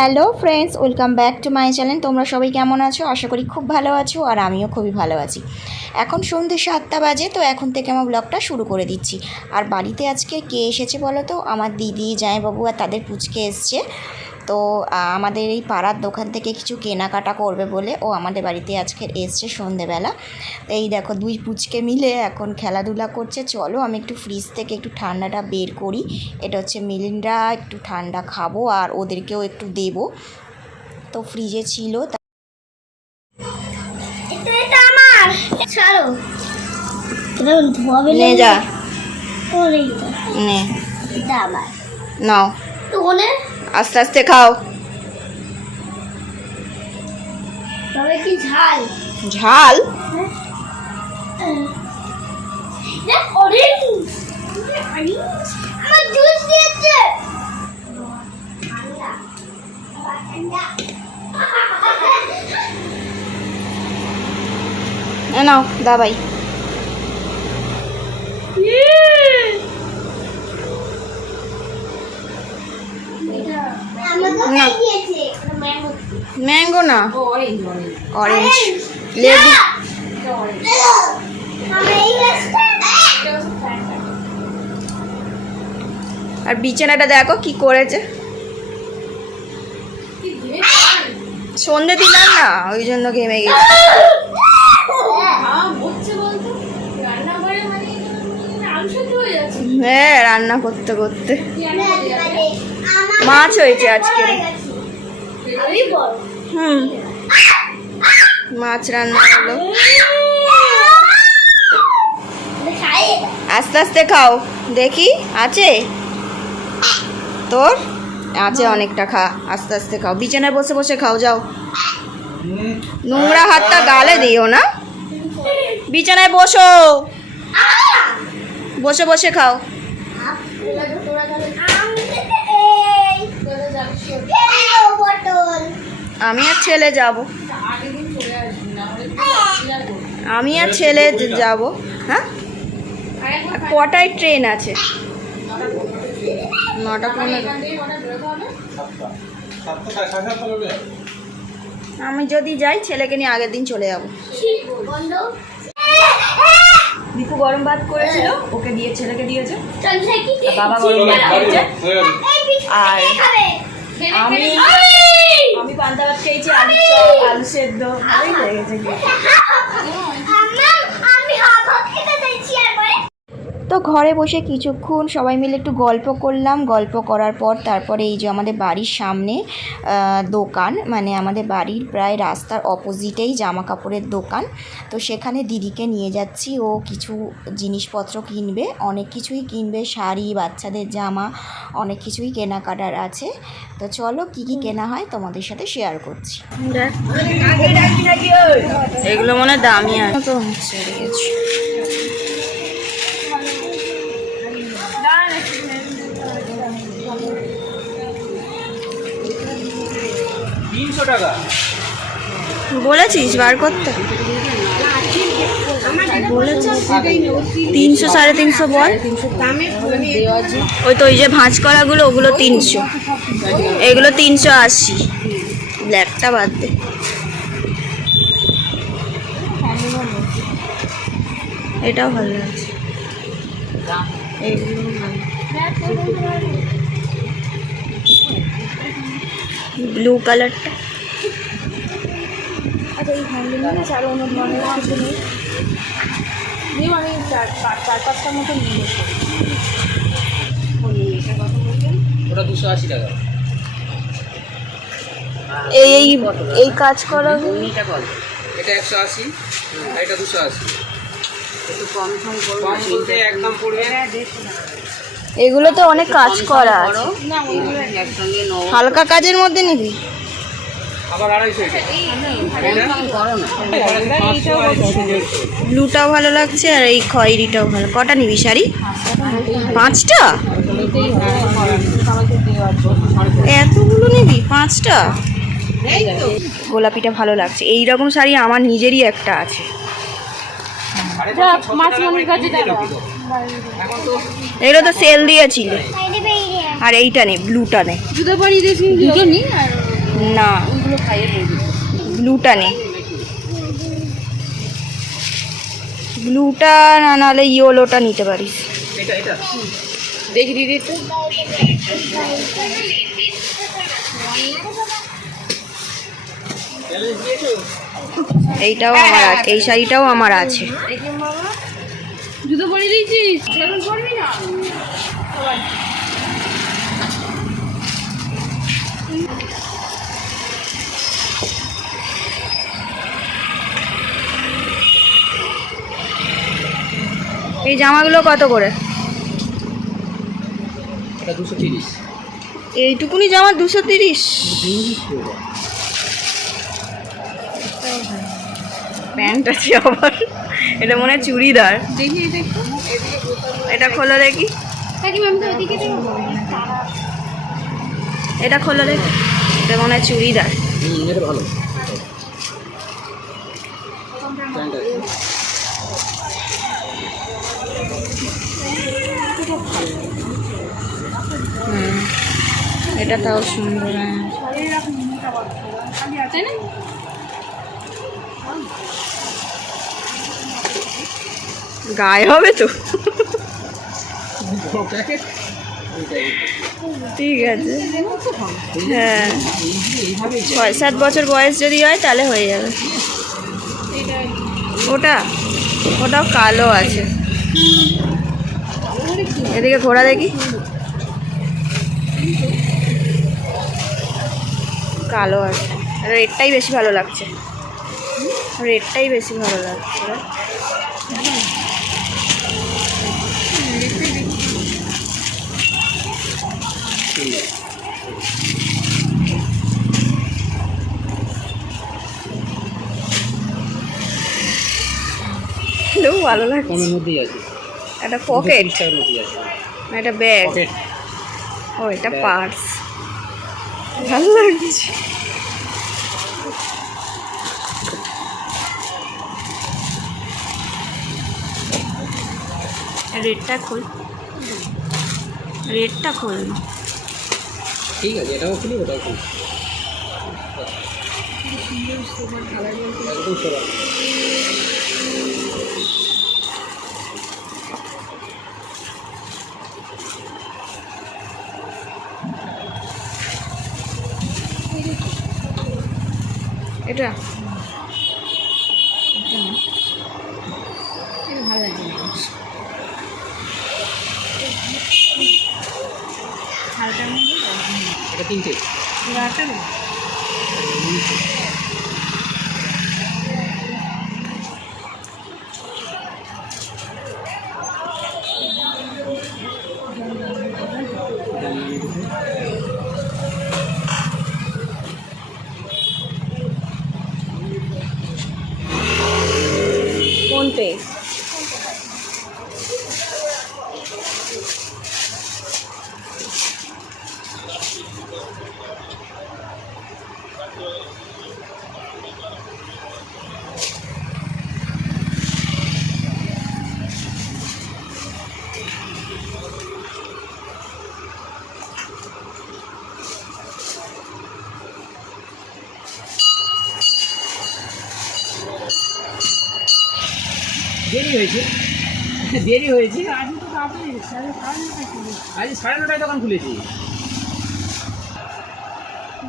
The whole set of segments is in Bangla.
Hello friends, welcome back to my channel. তোমরা সবাই কেমন আছো? আশা করি খুব ভালো আছো আর আমিও খুবই ভালো আছি। এখন সন্ধ্যে সাতটা বাজে, তো এখন থেকে আমার ব্লগটা শুরু করে দিচ্ছি। আর বাড়িতে আজকে কে এসেছে বলো তো? আমার দিদি, জামাইবাবু আর তাদের পুচকে এসছে। তো আমাদের এই পাড়ার দোকান থেকে কিছু কেনাকাটা করবে বলে ও আমাদের বাড়িতে আজকে এসছে সন্ধেবেলা। তো এই দেখো দুই পুচকে মিলে এখন খেলাধুলা করছে। চলো আমি একটু ফ্রিজ থেকে একটু ঠান্ডাটা বের করি। এটা হচ্ছে মিলিন্ডা একটু ঠান্ডা খাব আর ওদেরকেও একটু দেবো। তো ফ্রিজে ছিল ছাড়ো। নে যা। নে। নাও। আস্তে আস্তে খাও। তবে কি ঝাল? ঝাল? দেখ অরেঞ্জ আমার জুস দিয়েছে। এ নাও দাবাই আমাকে না। ম্যাঙ্গো ম্যাঙ্গো না অরেঞ্জ লেবু আর বিছানাটা দেখো কি করেছে। সন্ধে দিলাম না ওই জন্য ঘেমে গেছে। হ্যাঁ রান্না করতে করতে। মাছ হয়েছে আজকে। হুম। মাছ রান্না হলো। আস্তে আস্তে খাও। দেখি আছে? তোর? আছে অনেকটা খা। আস্তে আস্তে খাও। বিছানায় বসে বসে খাও যাও। নোংরা হাতটা গালে দিও না। বিছানায় বসো। বসে বসে খাও। আমি আর ছেলে যাব। আমি আর ছেলে যাব হ্যাঁ? কটায় ট্রেন আছে? নটা পনেরো। আমি যদি যাই ছেলেকে নিয়ে আগের দিন চলে যাব। দীপু গরম ভাত করেছিল ওকে দিয়ে ছেলেকে দিয়েছে। বাবা গরম ভাত পিছনে আর আমি আমি পান্তা ভাত খেয়েছি আলু চপ আলু সেদ্ধ ভালোই লেগেছে গেছে আমি হাত হাত খেতে চাইছি আর তো ঘরে বসে কিছুক্ষণ সবাই মিলে একটু গল্প করলাম। গল্প করার পর তারপরে এই যে আমাদের বাড়ির সামনে দোকান মানে আমাদের বাড়ির প্রায় রাস্তার অপোজিটেই জামা কাপড়ের দোকান। তো সেখানে দিদিকে নিয়ে যাচ্ছি। ও কিছু জিনিসপত্র কিনবে অনেক কিছুই কিনবে শাড়ি বাচ্চাদের জামা অনেক কিছুই কেনাকাটার আছে। তো চলো কি কি কেনা হয় তোমাদের সাথে শেয়ার করছি। এগুলো মনে হয় দামি আছে বলেছিস, বার করতে। তিনশো, সাড়ে তিনশো বল। ওই তো ওই যে ভাঁজ করাগুলো, ওগুলো তিনশো। এগুলো তিনশো আশি। ব্ল্যাকটা বাদ দে। এটাও ভালো লাগছে। ব্লু কালারটা। ওটা দুশো আশি টাকা। এই এই এই কাজ করা এটা একশো আশি আর এটা দুশো আশি। কম কম বলতে একদম পড়বে। এগুলো তো অনেক কাজ করা হালকা কাজের মধ্যে নিবি? আবার আড়াইশো ব্লুটাও ভালো লাগছে আর এই খয়েরিটাও ভালো। কটা নিবি শাড়ি? পাঁচটা? এতগুলো নিবি? পাঁচটা? গোলাপিটা ভালো লাগছে। এই রকম শাড়ি আমার নিজেরই একটা আছে। এগুলো তো সেল দিয়েছিল। আর এইটা নে ব্লুটা নেই নি। আর খাইয়ে ব্লুটা নে। ব্লুটা না নাহলে ইয়োলোটা নিতে পারিস। এটা এটা? দেখি দিদি একটু। এইটাও আমার আছে এই শাড়িটাও আমার আছে। জুতো পরে দিয়েছিস? এখন পরবি না? এই জামাগুলো কত করে? এটা দুশো তিরিশ। এইটুকুনি জামা দুশো তিরিশ? প্যান্ট আছে আবার। এটা মনে হয় চুড়িদার। দেখি এটা খোলো দেখি। যাব এটা খোলো দেখি। এটা মনে হয় চুড়িদার। ভালো। এটা তাও সুন্দর হ্যাঁ। গায়ে হবে তো। ঠিক আছে। হ্যাঁ। ছয় সাত বছর বয়স যদি হয়, তাহলে হয়ে যাবে। ওটা, ওটাও কালো আছে। এদিকে ঘোরা দেখি। কালো আছে। আর রেডটাই বেশি ভালো লাগছে। রেডটাই বেশি ভালো লাগছে। ভালো লাগছে। একটা পকেট একটা ব্যাগ ও এটা. পার্স ভালো লাগছে। রেটটা খোল। রেটটা খোল। ঠিক আছে এটাও খুলি ওটাও খুলি। একদম সবার। এটা? ভালো লাগে হালকার মধ্যে এটা তিনটে। face. দেরি হয়েছে। দেরি হয়েছে। আজকে তো তাড়াতাড়ি সাড়ে সাড়ে নটায় শুরু আজ সাড়ে নটায় দোকান খুলেছি।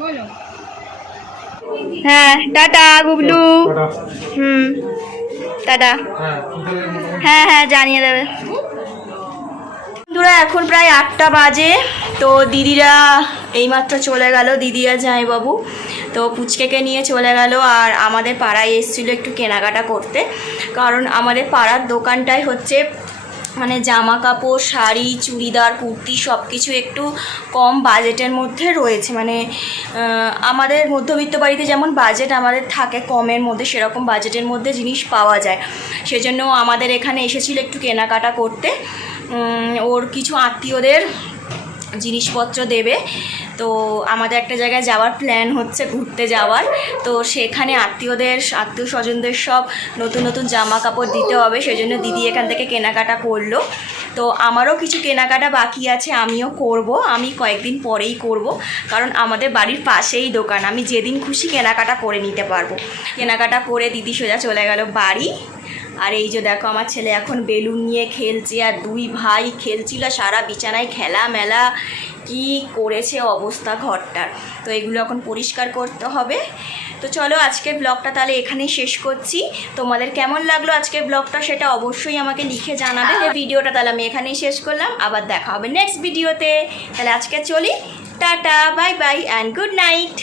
বলো। হ্যাঁ টাটা গুবলু হুম টাটা। হ্যাঁ হ্যাঁ জানিয়ে দেবে। বন্ধুরা, এখন প্রায় আটটা বাজে। তো দিদিরা এইমাত্র চলে গেল দিদি আর জামাইবাবু। তো পুচকেকে নিয়ে চলে গেল আর আমাদের পাড়ায় এসেছিল একটু কেনাকাটা করতে। কারণ আমাদের পাড়ার দোকানটাই হচ্ছে মানে জামা কাপড় শাড়ি, চুড়িদার, কুর্তি সব কিছু একটু কম বাজেটের মধ্যে রয়েছে। মানে আমাদের মধ্যবিত্ত বাড়িতে যেমন বাজেট আমাদের থাকে কমের মধ্যে, সেরকম বাজেটের মধ্যে জিনিস পাওয়া যায়। সেজন্য আমাদের এখানে এসেছিল একটু কেনাকাটা করতে। ওর কিছু আত্মীয়দের জিনিসপত্র দেবে। তো আমাদের একটা জায়গায় যাওয়ার প্ল্যান হচ্ছে ঘুরতে যাওয়ার। তো সেখানে আত্মীয়দের আত্মীয় স্বজনদের সব নতুন নতুন জামা কাপড় দিতে হবে, সেজন্য দিদি এখান থেকে কেনাকাটা করল। তো আমারও কিছু কেনাকাটা বাকি আছে, আমিও করব। আমি কয়েকদিন পরেই করব, কারণ আমাদের বাড়ির পাশেই দোকান। আমি যেদিন খুশি কেনাকাটা করে নিতে পারব। কেনাকাটা করে দিদি সোজা চলে গেল বাড়ি। আর এই যে দেখো, আমার ছেলে এখন বেলুন নিয়ে খেলছে আর দুই ভাই খেলছিল সারা বিছানায় খেলা মেলা কি করেছে অবস্থা ঘরটার? তো এগুলো এখন পরিষ্কার করতে হবে। তো চলো আজকের ব্লগটা তাহলে এখানেই শেষ করছি। তোমাদের কেমন লাগল আজকের ব্লগটা সেটা অবশ্যই আমাকে লিখে জানাবে। ভিডিওটা তাহলে আমি এখানেই শেষ করলাম। আবার দেখা হবে নেক্সট ভিডিওতে তাহলে আজকে চলি। Tata bye bye and good night